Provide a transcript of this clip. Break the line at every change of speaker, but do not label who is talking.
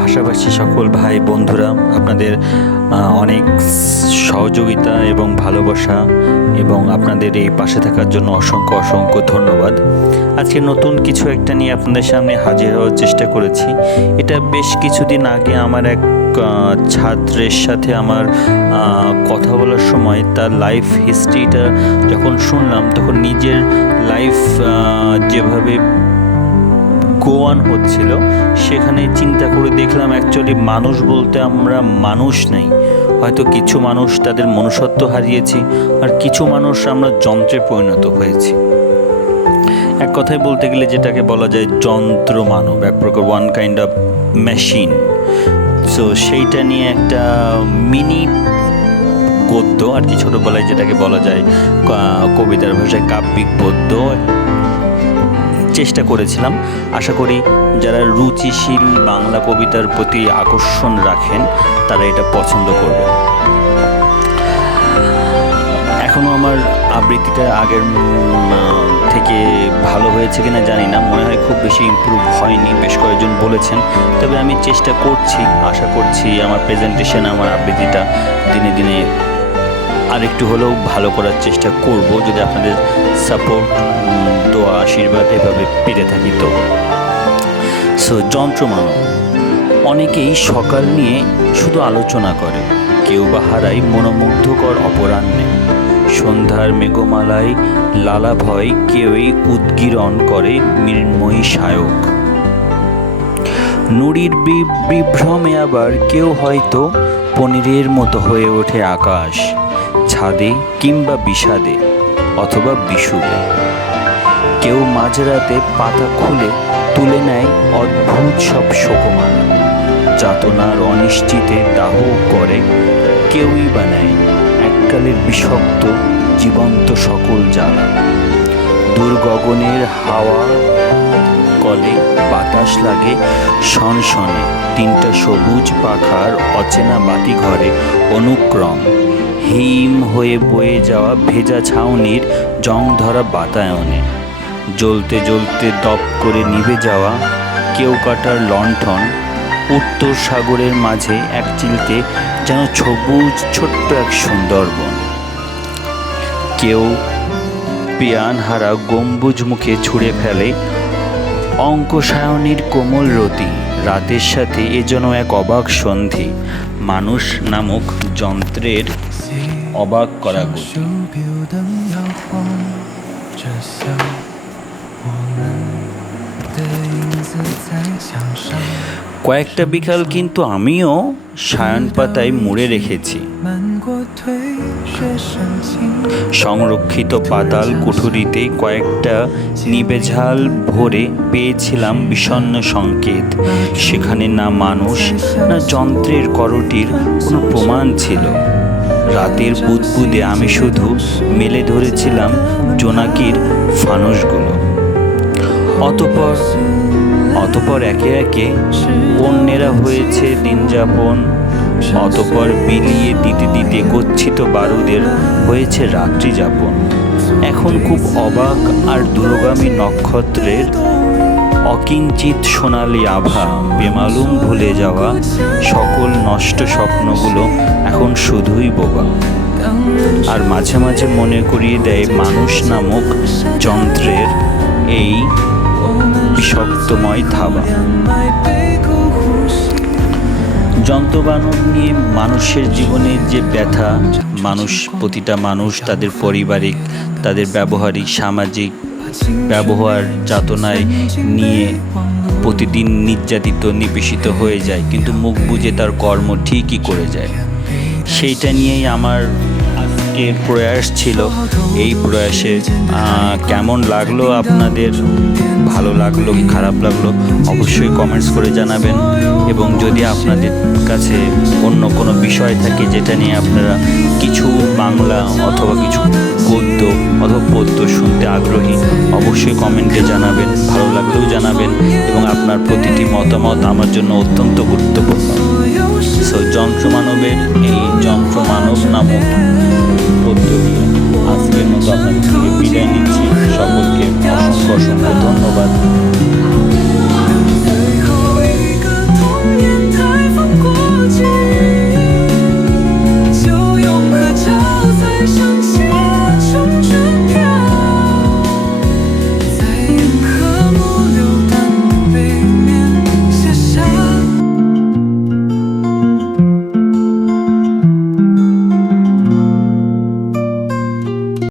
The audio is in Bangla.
ভাষাভাষী সকল ভাই বন্ধুরা। আপনাদের অনেক সহযোগিতা এবং ভালোবাসা এবং আপনাদের এই পাশে থাকার জন্য অসংখ্য অসংখ্য ধন্যবাদ। আজকে নতুন কিছু একটা নিয়ে আপনাদের সামনে হাজির হওয়ার চেষ্টা করেছি। এটা বেশ কিছুদিন আগে আমার এক ছাত্রের সাথে আমার কথা বলার সময় তার লাইফ হিস্ট্রিটা যখন শুনলাম, তখন নিজের লাইফ যেভাবে গোয়ান হচ্ছিল। সেখানে চিন্তা করে দেখলাম অ্যাকচুয়ালি মানুষ বলতে আমরা মানুষ নেই। হয়তো কিছু মানুষ তাদের মনুষ্যত্ব হারিয়েছি আর কিছু মানুষ আমরা যন্ত্রে পরিণত হয়েছি। এক কথায় বলতে গেলে যেটাকে বলা যায় যন্ত্র মানব, এক প্রকার one kind of machine so সেইটা নিয়ে একটা মিনি গদ্য আর কি ছোটোবেলায় যেটাকে বলা যায় কবিতার ভাষায় কাব্যিক পদ্য চেষ্টা করেছিলাম। আশা করি যারা রুচিশীল বাংলা কবিতার প্রতি আকর্ষণ রাখেন, তারা এটা পছন্দ করবে এখনও আমার আবৃত্তিটা আগের থেকে ভালো হয়েছে কিনা জানি না। মনে হয় খুব বেশি ইমপ্রুভ হয়নি, বেশ কয়েকজন বলেছেন। তবে আমি চেষ্টা করছি, আশা করছি আমার প্রেজেন্টেশন আমার আবৃত্তিটা দিনে দিনে আরেকটু হলেও ভালো করার চেষ্টা করব যদি আপনাদের সাপোর্ট দোয়া, আশীর্বাদ এভাবে পেতে থাকি তো। সো যন্ত্রমানব অনেকেই সকাল নিয়ে শুধু আলোচনা করে, কেউ বা হারায় মনোমুগ্ধকর অপরাহ্নে। সন্ধ্যার মেঘমালায় লালা ভয় কেউই উদ্গীরণ করে মৃন্ময়ী সায়ক। নুড়ির বিভ্রমে আবার কেউ হয়তো পনিরের মতো হয়ে ওঠে আকাশ। ছাদে কিংবা বিষাদে অথবা বিষুবে কেউ মাঝরাতে পাতা খুলে তুলে নেয় অদ্ভুত সব শোকমান। যাতনার অনিশ্চিতে দাহ করে কেউই বা নেয়। এককালের বিষাক্ত, জীবন্ত সকল জ্বালা। দুর্গগনের হাওয়া কলে বাতাস লাগে শনশনে। তিনটা সবুজ পাখার অচেনা বাতি ঘরে অনুক্রম। হিম হয়ে বয়ে যাওয়া ভেজা ছাউনির জং ধরা বাতায়নে। জ্বলতে জ্বলতে দপ করে নিভে যাওয়া কেউ কাটার লণ্ঠন উত্তর সাগরের মাঝে এক চিলতে যেন সবুজ ছোট্ট এক সুন্দরবন। কেউ পিয়ানহারা গম্বুজ মুখে ছুঁড়ে ফেলে অঙ্কসায়নীর কোমল রতি, রাতের সাথে এ যেন এক অবাক সন্ধি। মানুষ নামক যন্ত্রের অবাক করা কয়েকটা বিকাল কিন্তু আমিও সায়ন পাতায় মুড়ে রেখেছি। সংরক্ষিত পাতাল কুঠুরিতে কয়েকটা নিবেঝাল ভরে পেয়েছিলাম বিষণ্ন সংকেত। সেখানে না মানুষ, না যন্ত্রের করটির কোনো প্রমাণ ছিল। রাতের বুদবুদে আমি শুধু মেলে ধরেছিলাম জোনাকির ফানুসগুলো। অতপর অতপর একে একে অন্যেরা হয়েছে দিনযাপন, অতপর বিলিয়ে দিতে দিতে গচ্ছিত বারুদের হয়েছে রাত্রি যাপন এখন খুব অবাক আর দূরগামী নক্ষত্রের অকিঞ্চিত সোনালি আভা, বেমালুম ভুলে যাওয়া, সকল নষ্ট স্বপ্নগুলো এখন শুধুই বোবা। আর মাঝে মাঝে মনে করিয়ে দেয় মানুষ নামক যন্ত্রের এই বিষক্তময় থাবা যন্ত্রবানব নিয়ে মানুষের জীবনের যে ব্যথা, মানুষ, প্রতিটা মানুষ তাদের পারিবারিক, তাদের ব্যবহারিক, সামাজিক ব্যবহার যাতনায় নিয়ে প্রতিদিন নির্যাতিত নিবেশিত হয়ে যায়। কিন্তু মুখ বুঝে তার কর্ম ঠিকই করে যায়। সেইটা নিয়েই আমার আজকের প্রয়াস ছিল। এই প্রয়াসে কেমন লাগল আপনাদের? ভালো লাগল, খারাপ লাগল? অবশ্যই কমেন্টস করে জানাবেন। এবং যদি আপনাদের কাছে অন্য কোনো বিষয় থাকে যেটা নিয়ে আপনারা কিছু বাংলা অথবা কিছু গদ্য অথবা পদ্য শুনতে আগ্রহী, অবশ্যই কমেন্টে জানাবেন। ভালো লাগলেও জানাবেন এবং আপনার প্রতিটি মতামত আমার জন্য অত্যন্ত গুরুত্বপূর্ণ। সো যন্ত্রমানবের এই যন্ত্রমানব নামক